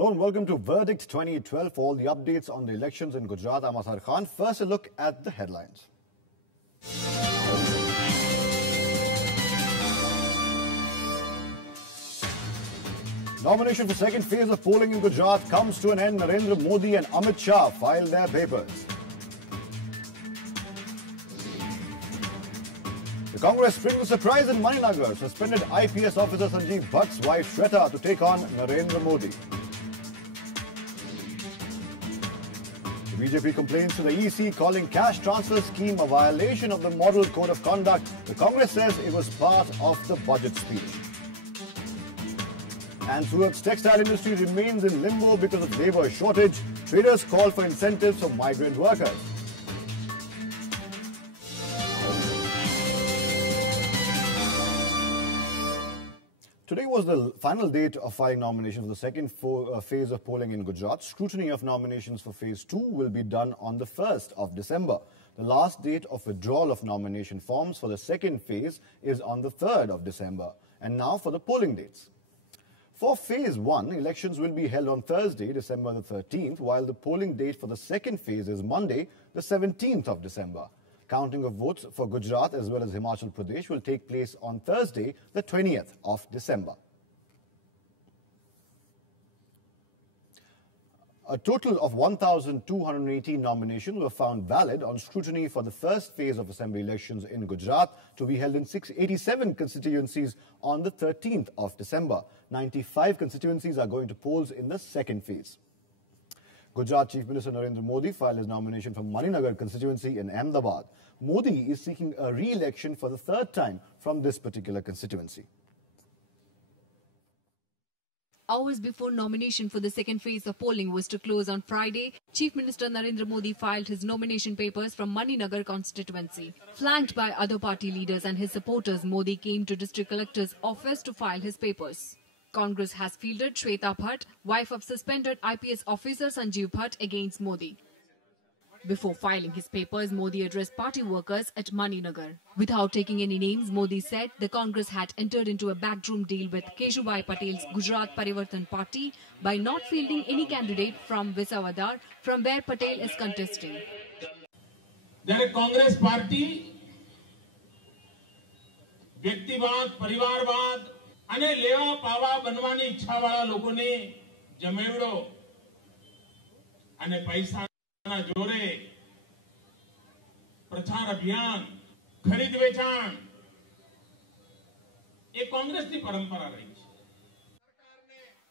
Hello and welcome to Verdict 2012 for all the updates on the elections in Gujarat. I'm Asar Khan. First, a look at the headlines. Nomination for second phase of polling in Gujarat comes to an end. Narendra Modi and Amit Shah filed their papers. The Congress springs a surprise in MANINAGAR. Suspended IPS officer SANJEEV Bhatt's wife Shweta to take on Narendra Modi. The BJP complains to the EC, calling cash transfer scheme a violation of the Model Code of Conduct. The Congress says it was part of the budget speech. And Surat's textile industry remains in limbo because of labour shortage. Traders call for incentives for migrant workers. Today was the final date of filing nominations for the second phase of polling in Gujarat. Scrutiny of nominations for phase 2 will be done on the 1st of December. The last date of withdrawal of nomination forms for the second phase is on the 3rd of December. And now for the polling dates. For phase 1, elections will be held on Thursday, December the 13th, while the polling date for the second phase is Monday, the 17th of December. Counting of votes for Gujarat as well as Himachal Pradesh will take place on Thursday, the 20th of December. A total of 1,218 nominations were found valid on scrutiny for the first phase of assembly elections in Gujarat to be held in 687 constituencies on the 13th of December. 95 constituencies are going to polls in the second phase. Gujarat Chief Minister Narendra Modi filed his nomination from MANINAGAR constituency in Ahmedabad. Modi is seeking a re-election for the third time from this particular constituency. Hours before nomination for the second phase of polling was to close on Friday, Chief Minister Narendra Modi filed his nomination papers from MANINAGAR constituency. Flanked by other party leaders and his supporters, Modi came to District Collector's office to file his papers. Congress has fielded Shweta Bhatt, wife of suspended IPS officer SANJEEV Bhatt, against Modi. Before filing his papers, Modi addressed party workers at MANINAGAR. Without taking any names, Modi said the Congress had entered into a backroom deal with Keshubhai Patel's Gujarat Parivartan Party by not fielding any candidate from Visawadar, from where Patel is contesting. જ્યારે Congress party વ્યક્તિવાદ, પરિવારવાદ અને લેવા પાવા બનવાની ઈચ્છાવાળા લોકોને જમેવડો અને પૈસાના જોરે પ્રચાર અભિયાન, ખરીદ વેચાણ એ કોંગ્રેસની પરંપરા રહી છે.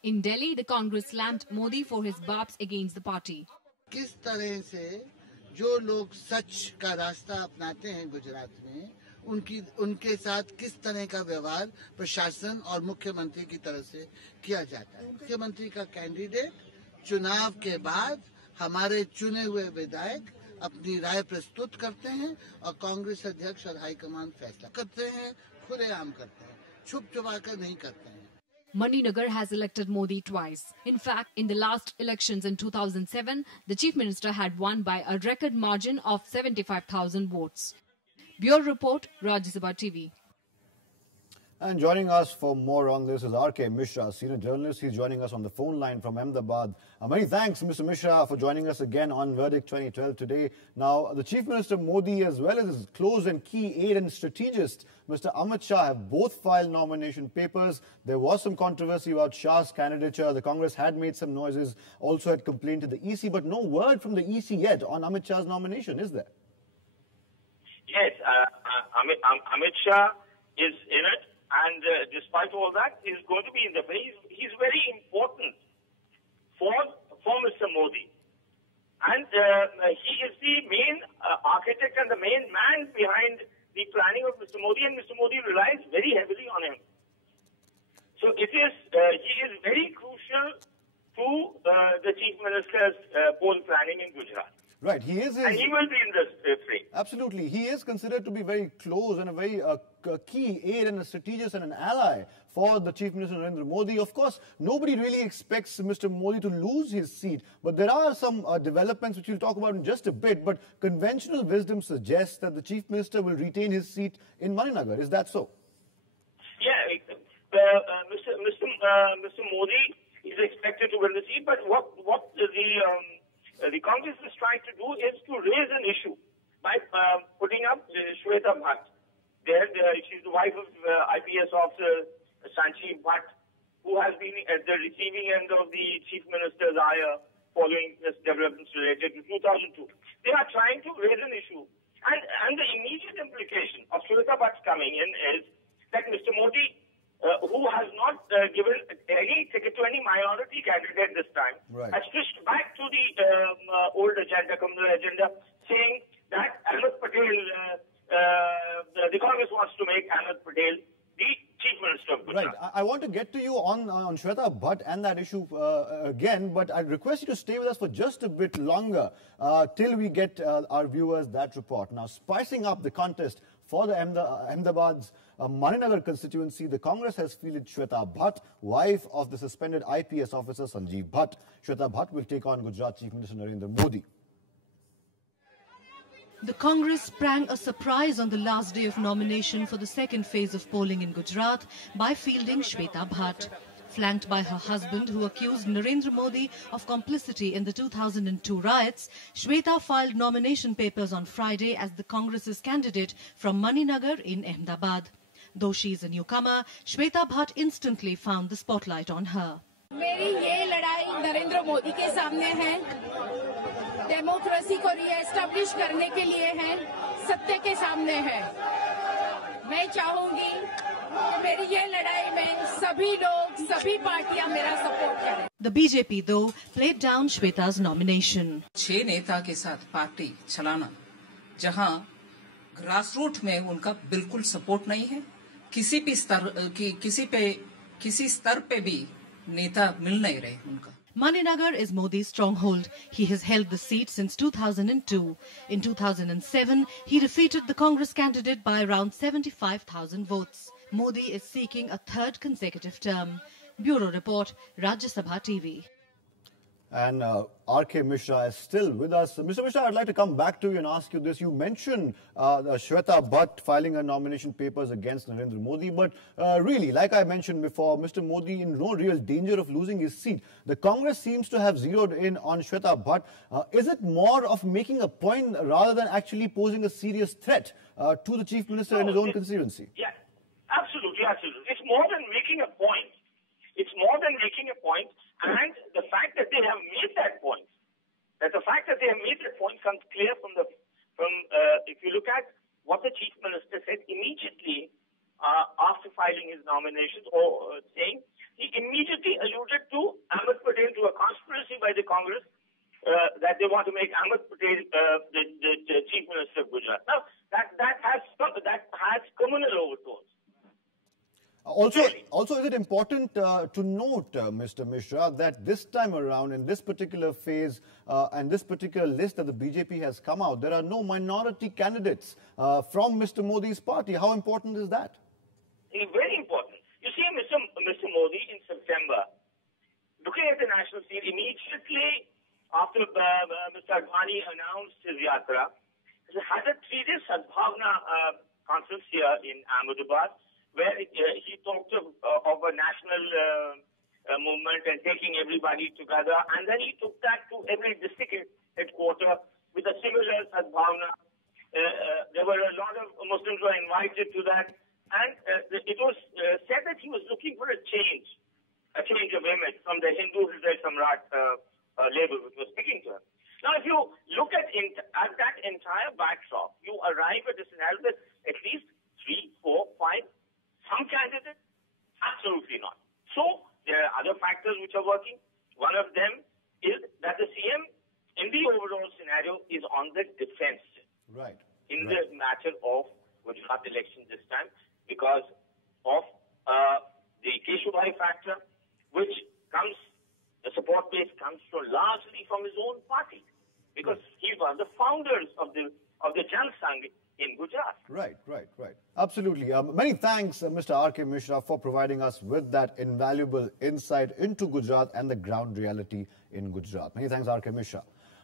In Delhi, the Congress slammed Modi for his barbs against the party. किस तरह से जो लोग सच का रास्ता अपनाते हैं गुजरात में, उनके साथ किस तरह का व्यवहार प्रशासन और मुख्यमंत्री की तरफ से किया जाता है. मुख्यमंत्री का कैंडिडेट चुनाव के बाद हमारे चुने हुए विधायक अपनी राय प्रस्तुत करते हैं और कांग्रेस अध्यक्ष और हाईकमान फैसला करते हैं, खुलेआम करते हैं, छुप छुपा कर नहीं करते हैं. MANINAGAR has elected Modi twice. In fact, in the last elections in 2007, the Chief Minister had won by a record margin of 75,000 votes. Bureau Report, Rajya Sabha TV. And joining us for more on this is R.K. Mishra, senior journalist. He's joining us on the phone line from Ahmedabad. Many thanks, Mr. Mishra, for joining us again on Verdict 2012 today. Now, the Chief Minister Modi, as well as his close and key aide and strategist, Mr. Amit Shah, have both filed nomination papers. There was some controversy about Shah's candidature. The Congress had made some noises, also had complained to the EC, but no word from the EC yet on Amit Shah's nomination, is there? Yes, Amit Shah is in it. And despite all that, he's going to be in the way. He's very important for Mr. Modi. And he is the main architect and the main man behind the planning of Mr. Modi, and Mr. Modi relies very heavily on him. So he is very crucial to the Chief Minister's poll planning in Gujarat. Right, he is. And he will be in this fray. Absolutely. He is considered to be very close and a very key aide and a strategist and an ally for the Chief Minister Narendra Modi. Of course, nobody really expects Mr. Modi to lose his seat. But there are some developments which we'll talk about in just a bit. But conventional wisdom suggests that the Chief Minister will retain his seat in MANINAGAR. Is that so? Yeah, Mr. Modi is expected to win the seat. But what the Congress is trying to do is to raise an issue by putting up Shweta Bhatt. She's the wife of IPS officer SANJEEV Bhatt, who has been at the receiving end of the Chief Minister's ire following this developments related to 2002. They are trying to raise an issue. And the immediate implication of Shweta Bhatt coming in is that Mr. Modi, who has not given any ticket to any minority candidate this time, has switched back to the old agenda, communal agenda, saying that Ahmed Patel, the Congress wants to make Ahmed Patel the Chief Minister of Gujarat. Right. I want to get to you on Shweta Bhatt and that issue again, but I request you to stay with us for just a bit longer till we get our viewers that report. Now, spicing up the contest for the Ahmedabad's MANINAGAR constituency, the Congress has fielded Shweta Bhatt, wife of the suspended IPS officer SANJEEV Bhatt. Shweta Bhatt will take on Gujarat Chief Minister Narendra Modi. The Congress sprang a surprise on the last day of nomination for the second phase of polling in Gujarat by fielding Shweta Bhatt. Flanked by her husband, who accused Narendra Modi of complicity in the 2002 riots, Shweta filed nomination papers on Friday as the Congress's candidate from MANINAGAR in Ahmedabad. Though she is a newcomer, Shweta Bhatt instantly found the spotlight on her. मेरी ये लड़ाई नरेंद्र मोदी के सामने है, democracy को re-establish करने के लिए है, सत्य के सामने है। मैं चाहूंगी कि मेरी ये लड़ाई में सभी लोग, सभी पार्टियां मेरा सपोर्ट करें। The BJP, though, played down Shweta's nomination. 6 नेता के साथ पार्टी चलाना, जहां ग्रासरूट में उनका बिल्कुल सपोर्ट नहीं है, किसी स्तर पे भी नेता मिल नहीं रहे उनका। MANINAGAR is Modi's stronghold. He has held the seat since 2002. In 2007, he defeated the Congress candidate by around 75,000 votes. Modi is seeking a third consecutive term. Bureau Report, Rajya Sabha TV. And R.K. Mishra is still with us. Mr. Mishra, I'd like to come back to you and ask you this. You mentioned Shweta Bhatt filing her nomination papers against Narendra Modi. But really, like I mentioned before, Mr. Modi in no real danger of losing his seat. The Congress seems to have zeroed in on Shweta Bhatt. Is it more of making a point rather than actually posing a serious threat to the Chief Minister in his own constituency? Yeah, absolutely, absolutely. It's more than making a point. It's more than making a point. And the fact that they have made that point, comes clear from if you look at what the Chief Minister said immediately after filing his nominations, or saying, he immediately alluded to Ahmed Patel, to a conspiracy by the Congress that they want to make Ahmed Patel the Chief Minister of Gujarat. Now, that has communal overtones. Also, is it important to note, Mr. Mishra, that this time around, in this particular phase and this particular list that the BJP has come out, there are no minority candidates from Mr. Modi's party. How important is that? Very important. You see, Mr. Modi in September, looking at the national scene, immediately after Mr. Advani announced his yatra, he had a 3-day Sadbhavna conference here in Ahmedabad, where he talked of a national movement and taking everybody together. And then he took that to every district headquarters with a similar Sadbhavna. There were a lot of Muslims who were invited to that. And it was said that he was looking for a change of image from the Hindu Hriday Samrat label which was sticking to him. Now, if you look at that entire backdrop, you arrive at this analysis, at least 3, 4, 5. Some candidates, absolutely not. So, there are other factors which are working. One of them is that the CM, in the overall scenario, is on the defense. Right. In the matter of Gujarat election this time, because of the Keshubhai factor, which comes, the support base comes largely from his own party, because he was the founders of the Jan Sangh in Gujarat. Right. Absolutely. Many thanks, Mr. R.K. Mishra, for providing us with that invaluable insight into Gujarat and the ground reality in Gujarat. Many thanks, R.K. Mishra.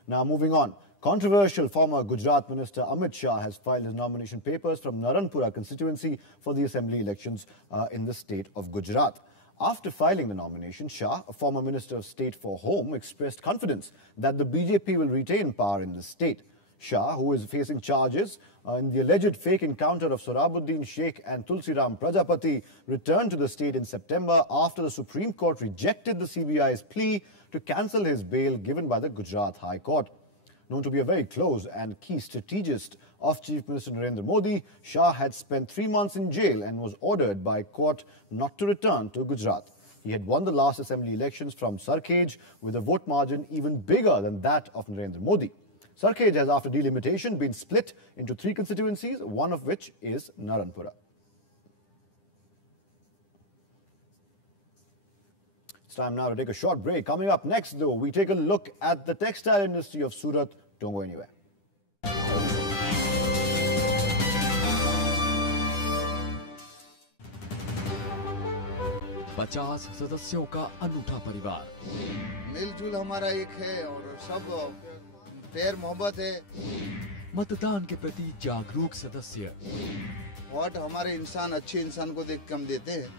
Now, moving on. Controversial former Gujarat Minister Amit Shah has filed his nomination papers from Naranpura constituency for the Assembly elections in the state of Gujarat. After filing the nomination, Shah, a former Minister of State for Home, expressed confidence that the BJP will retain power in the state. Shah, who is facing charges in the alleged fake encounter of Sohrabuddin Sheikh and Tulsiram Prajapati, returned to the state in September after the Supreme Court rejected the CBI's plea to cancel his bail given by the Gujarat High Court. Known to be a very close and key strategist of Chief Minister Narendra Modi, Shah had spent 3 months in jail and was ordered by court not to return to Gujarat. He had won the last assembly elections from Sarkhej with a vote margin even bigger than that of Narendra Modi. Sarkhej has, after delimitation, been split into 3 constituencies, one of which is Naranpura. It's time now to take a short break. Coming up next, though, we take a look at the textile industry of Surat. Don't go anywhere. पचास सदस्यों का अनूठा परिवार, मिलजुल हमारा एक है और सब प्यार मोहब्बत है। मतदान के प्रति जागरूक सदस्य, वोट हमारे इंसान अच्छे इंसान को देख के हम देते हैं,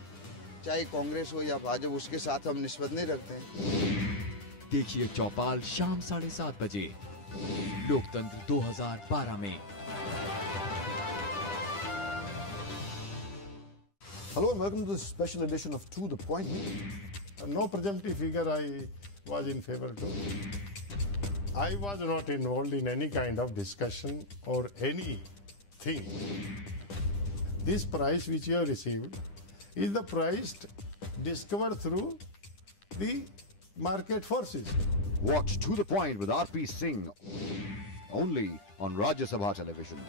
चाहे कांग्रेस हो या भाजपा, उसके साथ हम निस्बत नहीं रखते हैं। देखिए चौपाल शाम 7:30 बजे लोकतंत्र 2012 में। Hello and welcome to this special edition of To The Point. No presumptive figure I was in favor to. I was not involved in any kind of discussion or anything. This prize which you have received is the prize discovered through the market forces. Watch To The Point with R.P. Singh only on Rajya Sabha television.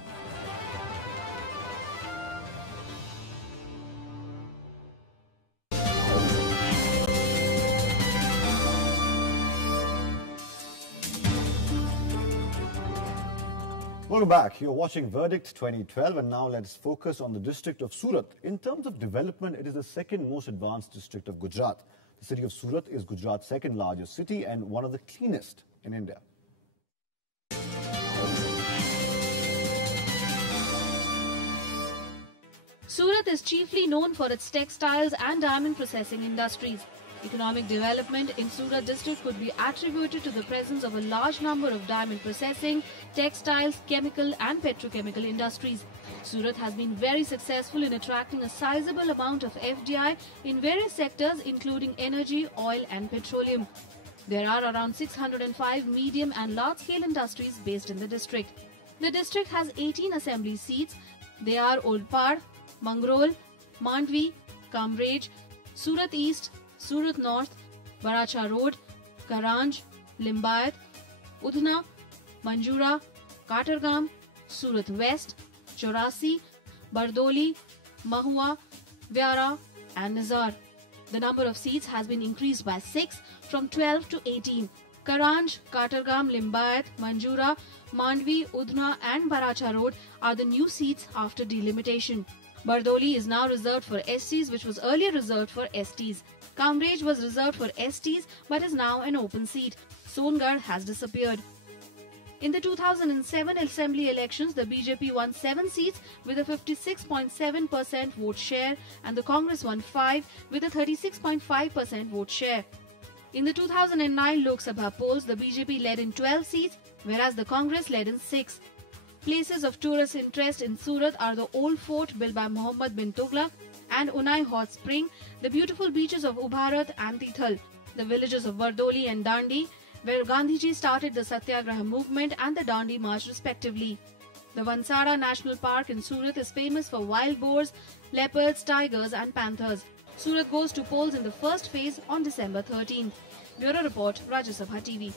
Welcome back. You're watching Verdict 2012, and now let's focus on the district of Surat. In terms of development, it is the second most advanced district of Gujarat. The city of Surat is Gujarat's second largest city and one of the cleanest in India. Surat is chiefly known for its textiles and diamond processing industries. Economic development in Surat district could be attributed to the presence of a large number of diamond processing, textiles, chemical and petrochemical industries. Surat has been very successful in attracting a sizable amount of FDI in various sectors including energy, oil and petroleum. There are around 605 medium and large-scale industries based in the district. The district has 18 assembly seats. They are Olpad, Mangrol, Mandvi, Kamraj, Surat East, Surat North, Baracha Road, Karanj, Limbayat, Udhna, Manjura, Katargam, Surat West, Chaurasi, Bardoli, Mahua, Vyara and Nizar. The number of seats has been increased by 6 from 12 to 18. Karanj, Katargam, Limbayat, Manjura, Mandvi, Udhna and Baracha Road are the new seats after delimitation. Bardoli is now reserved for SCs, which was earlier reserved for STs. Kamraj was reserved for STs but is now an open seat. Songarh has disappeared. In the 2007 Assembly Elections, the BJP won 7 seats with a 56.7% vote share and the Congress won 5 with a 36.5% vote share. In the 2009 Lok Sabha polls, the BJP led in 12 seats, whereas the Congress led in 6. Places of tourist interest in Surat are the Old Fort built by Muhammad bin Tughlaq and Unai Hot Spring, the beautiful beaches of Ubharat and Tithal, the villages of Bardoli and Dandi, where Gandhiji started the Satyagraha movement and the Dandi March respectively. The Vansara National Park in Surat is famous for wild boars, leopards, tigers and panthers. Surat goes to polls in the first phase on December 13th. Bureau Report, Rajya Sabha TV.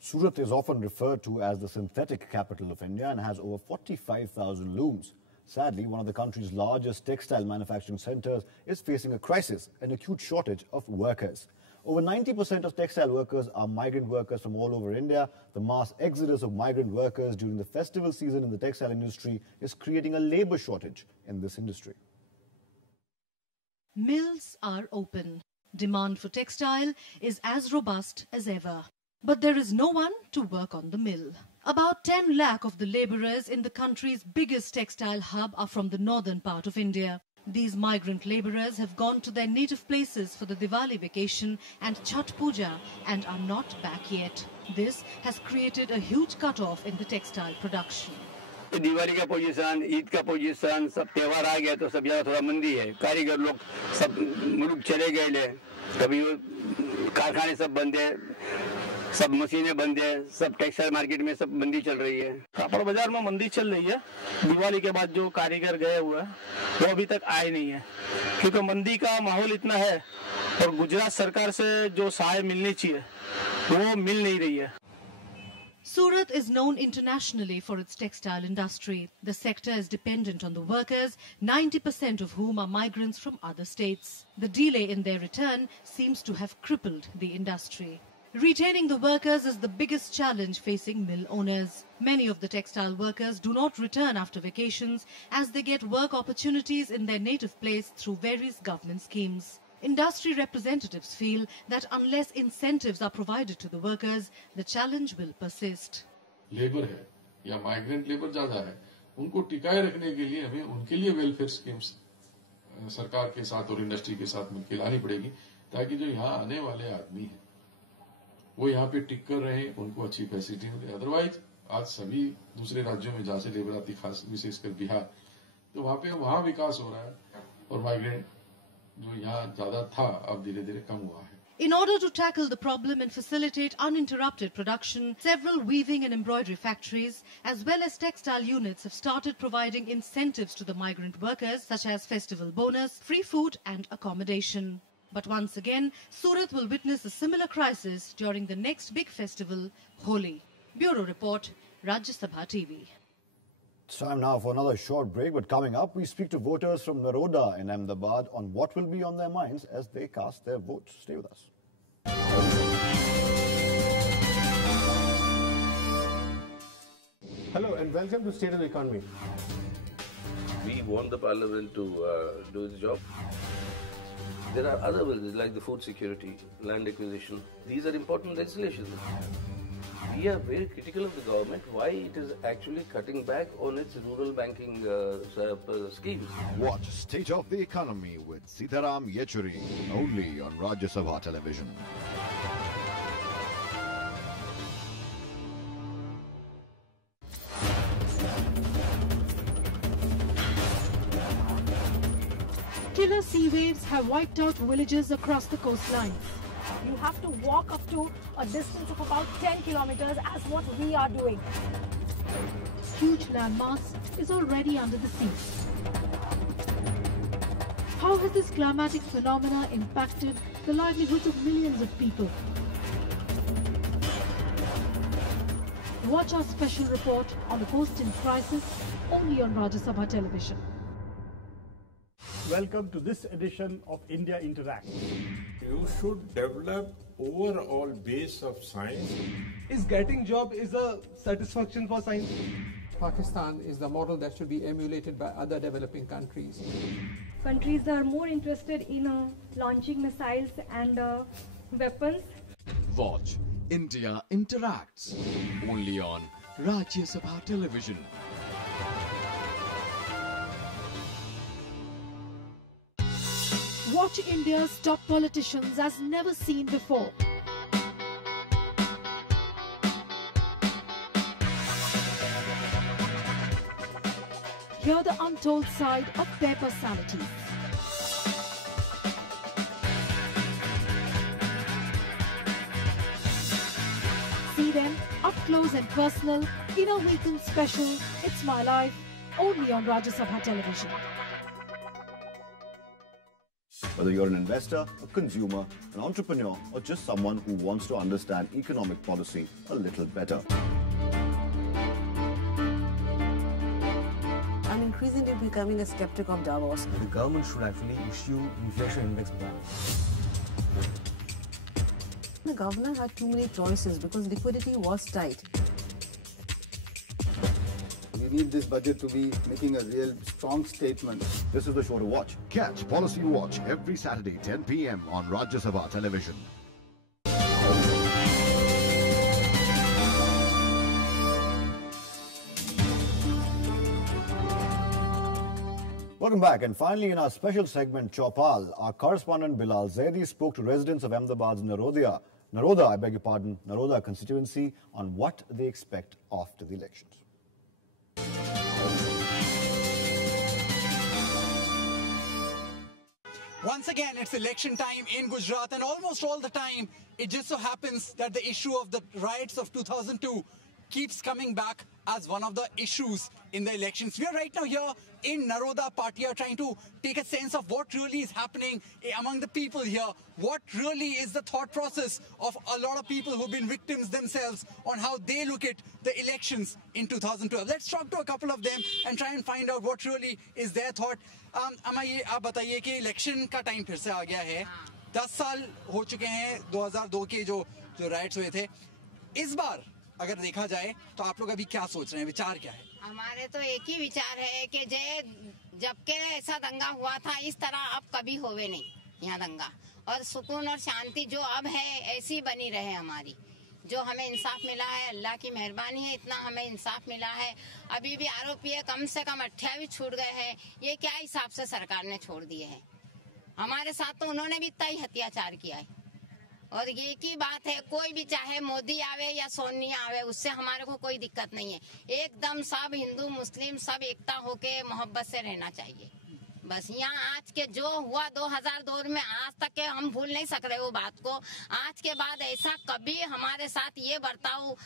Surat is often referred to as the synthetic capital of India and has over 45,000 looms. Sadly, one of the country's largest textile manufacturing centers is facing a crisis, an acute shortage of workers. Over 90% of textile workers are migrant workers from all over India. The mass exodus of migrant workers during the festival season in the textile industry is creating a labor shortage in this industry. Mills are open. Demand for textile is as robust as ever. But there is no one to work on the mill. About 10 lakh of the labourers in the country's biggest textile hub are from the northern part of India. These migrant labourers have gone to their native places for the Diwali vacation and Chhath Puja and are not back yet. This has created a huge cut-off in the textile production. Diwali का position, Eid का position, सब त्योहार आ गया तो सब जगह थोड़ा मंदी है। कारीगर लोग सब मुल्क चले गए ले, कभी कारखाने सब बंद है, सब मशीनें बंद है, सब टेक्सटाइल मार्केट में सब मंदी चल रही है। कापड़ बाजार में मंदी चल रही है। दिवाली के बाद जो कारीगर गए हुए हैं वो अभी तक आए नहीं है, क्योंकि मंदी का माहौल इतना है और गुजरात सरकार से जो सहायता मिलनी चाहिए वो मिल नहीं रही है। Surat is known internationally for its textile industry. The sector is dependent on the workers, 90% of whom are migrants from other states. The delay in their return seems to have crippled the industry. Retaining the workers is the biggest challenge facing mill owners. Many of the textile workers do not return after vacations as they get work opportunities in their native place through various government schemes. Industry representatives feel that unless incentives are provided to the workers, the challenge will persist. Labour है या migrant labour ज्यादा है, उनको टिकाए रखने के लिए हमें उनके लिए वेलफेयर स्कीम्स सरकार के साथ और इंडस्ट्री के साथ मिलकर लानी पड़ेगी, ताकि जो यहाँ आने वाले आदमी हैं वो यहाँ पे टिक कर रहे, उनको अच्छी फैसिलिटी मिले। अदरवाइज आज सभी दूसरे राज्यों में जहाँ से लेबर आती, खास विशेषकर बिहार, तो वहाँ विकास हो रहा है और माइग्रेंट जो यहाँ ज्यादा था अब धीरे धीरे कम हुआ है। In order to tackle the problem and facilitate uninterrupted production, several weaving and embroidery factories as well as textile units have started providing incentives to the migrant workers such as festival bonus, free food and accommodation. But once again, Surat will witness a similar crisis during the next big festival, Holi. Bureau Report, Rajya Sabha TV. It's time now for another short break, but coming up, we speak to voters from Naroda in Ahmedabad on what will be on their minds as they cast their votes. Stay with us. Hello and welcome to State of the Economy. We want the Parliament to do its job. There are other bills like the food security, land acquisition. These are important legislation. We are very critical of the government, why it is actually cutting back on its rural banking schemes. Watch State of the Economy with Sitaram Yechuri, only on Rajya Sabha television. Killer sea waves have wiped out villages across the coastline. You have to walk up to a distance of about 10 kilometers as what we are doing. Huge landmass is already under the sea. How has this climatic phenomena impacted the livelihoods of millions of people? Watch our special report on the coastal crisis only on Rajya Sabha television. Welcome to this edition of India Interact. You should develop overall base of science. Is getting job is a satisfaction for science? Pakistan is the model that should be emulated by other developing countries. Countries are more interested in launching missiles and weapons. Watch India Interacts only on Rajya Sabha television. Watch India's top politicians as never seen before. Hear the untold side of their personalities. See them up close and personal in a weekend special, It's My Life, only on Rajya Sabha television. Whether you're an investor, a consumer, an entrepreneur, or just someone who wants to understand economic policy a little better. I'm increasingly becoming a skeptic of Davos. The government should actually issue inflation index ban. The governor had too many choices because liquidity was tight. We need this budget to be making a real strong statement. This is the show to watch. Catch Policy Watch every Saturday 10 p.m. on Rajya Sabha television. Welcome back. And finally, in our special segment, Chaupal, our correspondent Bilal Zaidi spoke to residents of Ahmedabad's Naroda constituency on what they expect after the elections. Once again, it's election time in Gujarat, and almost all the time, it just so happens that the issue of the riots of 2002 keeps coming back as one of the issues in the elections. We are right now here in Naroda Patia trying to take a sense of what really is happening among the people here. What really is the thought process of a lot of people who've been victims themselves on how they look at the elections in 2012. Let's talk to a couple of them and try and find out what really is their thought. अम्मा ये आप बताइए कि election का time फिर से आ गया है. 10 साल हो चुके हैं 2002 के जो राइट्स हुए थे. इस बार अगर देखा जाए तो आप लोग अभी क्या सोच रहे हैं, विचार क्या है? हमारे तो एक ही विचार है कि जब के ऐसा दंगा हुआ था इस तरह अब कभी होवे नहीं यहाँ दंगा, और सुकून और शांति जो अब है ऐसी बनी रहे हमारी. जो हमें इंसाफ मिला है, अल्लाह की मेहरबानी है, इतना हमें इंसाफ मिला है. अभी भी आरोपी है कम से कम 28 छूट गए हैं. ये क्या हिसाब से सरकार ने छोड़ दिए हैं? हमारे साथ तो उन्होंने भी इतना ही अत्याचार किया है. और ये की बात है, कोई भी चाहे मोदी आवे या सोनिया आवे, उससे हमारे को कोई दिक्कत नहीं है. एकदम सब हिंदू मुस्लिम सब एकता होके मोहब्बत से रहना चाहिए. बस यहाँ आज के जो हुआ 2002 में आज तक के हम भूल नहीं सक रहे वो बात को. आज के बाद ऐसा कभी हमारे साथ ये बर्ताव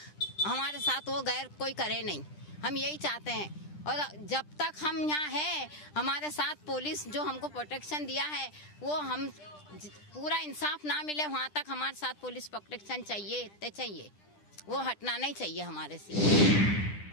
हमारे साथ वो गैर कोई करे नहीं. हम यही चाहते हैं. और जब तक हम यहाँ है हमारे साथ पुलिस जो हमको प्रोटेक्शन दिया है वो हम पूरा इंसाफ ना मिले वहाँ तक हमारे साथ पुलिस प्रोटेक्शन चाहिए, इतने चाहिए. वो हटना नहीं चाहिए हमारे से.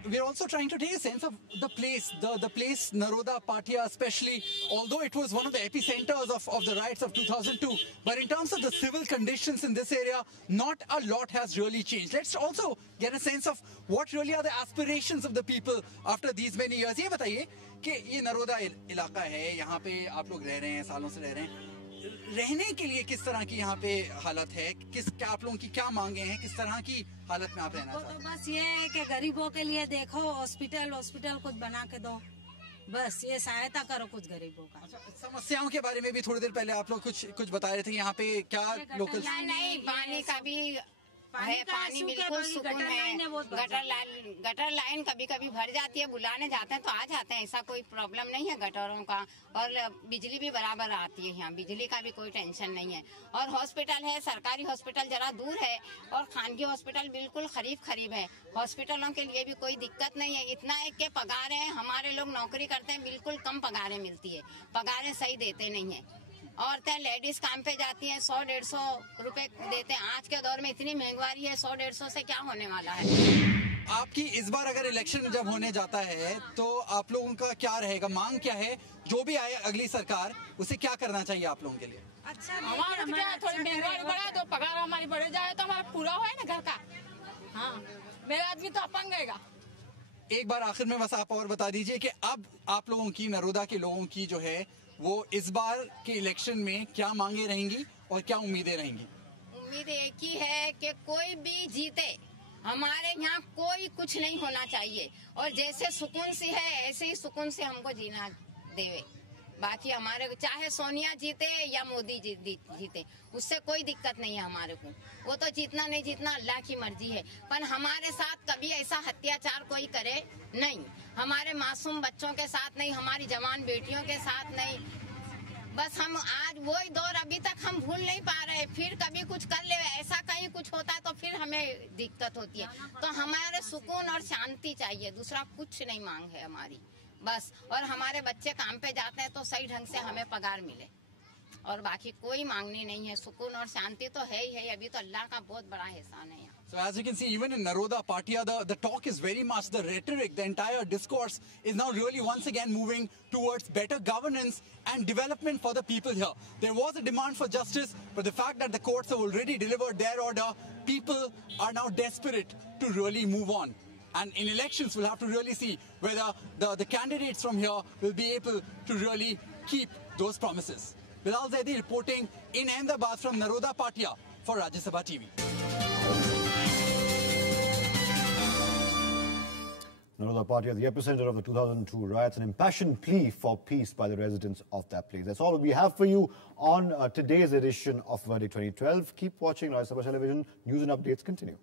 We're also trying to take a sense of the place, the place Naroda Patia especially, although it was one of the epicenters of the riots of 2002, but in terms of the civil conditions in this area, not a lot has really changed. Let's also get a sense of what really are the aspirations of the people after these many years. ये बताइए कि ये नरोदा इलाका है, यहाँ पे आप लोग रह रहे हैं, सालों से रह रहे हैं. रहने के लिए किस तरह की यहाँ पे हालत है, क्या आप लोगों की क्या मांगे हैं, किस तरह की हालत में आप रहना चाहते हैं? तो बस ये है कि गरीबों के लिए देखो हॉस्पिटल कुछ बना के दो, बस ये सहायता करो कुछ गरीबों का. समस्याओं के बारे में भी थोड़ी देर पहले आप लोग कुछ बता रहे थे. यहाँ पे क्या लोकल नहीं पानी का भी है, पानी बिल्कुल सुकून है. गटर लाइन कभी कभी भर जाती है, बुलाने जाते हैं तो आ जाते हैं, ऐसा कोई प्रॉब्लम नहीं है गटरों का. और बिजली भी बराबर आती है यहाँ, बिजली का भी कोई टेंशन नहीं है. और हॉस्पिटल है, सरकारी हॉस्पिटल जरा दूर है और खानगी हॉस्पिटल बिल्कुल करीब है. हॉस्पिटलों के लिए भी कोई दिक्कत नहीं है. इतना है कि पगारें हमारे लोग नौकरी करते हैं, बिल्कुल कम पगारें मिलती है, पगारें सही देते नहीं है. औरतें लेडीज काम पे जाती हैं 100-150 रुपए देते हैं. आज के दौर में इतनी महंगाई है, 100-150 से क्या होने वाला है? आपकी इस बार अगर इलेक्शन जब होने जाता है तो आप लोगों का क्या रहेगा, मांग क्या है? जो भी आए अगली सरकार उसे क्या करना चाहिए आप लोगों के लिए? अच्छा हमारा थोड़ी महंगाई बढ़ा दो, पगार हमारी बढ़ जाए तो हमारा पूरा हो ना घर का. हाँ, मेरा आदमी तो अपंग रहेगा. एक बार आखिर में बस आप और बता दीजिए कि अब आप लोगों की, नरोदा के लोगों की जो है वो इस बार के इलेक्शन में क्या मांगे रहेंगी और क्या उम्मीदें रहेंगी? उम्मीद एक ही है कि कोई भी जीते, हमारे यहाँ कोई कुछ नहीं होना चाहिए. और जैसे सुकून सी है ऐसे ही सुकून से हमको जीना देवे. बाकी हमारे चाहे सोनिया जीते या मोदी जीते उससे कोई दिक्कत नहीं है हमारे को. वो तो जीतना नहीं जीतना अल्लाह की मर्जी है. पर हमारे साथ कभी ऐसा अत्याचार कोई करे नहीं, हमारे मासूम बच्चों के साथ नहीं, हमारी जवान बेटियों के साथ नहीं. बस हम आज वही दौर अभी तक हम भूल नहीं पा रहे. फिर कभी कुछ कर ले, ऐसा कहीं कुछ होता है तो फिर हमें दिक्कत होती है. तो हमारे सुकून और शांति चाहिए, दूसरा कुछ नहीं मांग है हमारी बस. और हमारे बच्चे काम पे जाते हैं तो सही ढंग से हमें पगार मिले, और बाकी कोई मांगनी नहीं है. सुकून और शांति तो है ही है. अभी तो अल्लाह का बहुत बड़ा एहसान है. So as you can see, even in Naroda Patia, the talk is very much, the rhetoric, the entire discourse is now really once again moving towards better governance and development for the people here. There was a demand for justice, but the fact that the courts have already delivered their order, people are now desperate to really move on. And in elections, we'll have to really see whether the candidates from here will be able to really keep those promises. Bilal Zaidi reporting in Ahmedabad from Naroda Patia for Rajya Sabha TV. Naroda Party at the epicenter of the 2002 riots, an impassioned plea for peace by the residents of that place. That's all we have for you on today's edition of Verdict 2012. Keep watching Rajya Sabha Television. News and updates continue.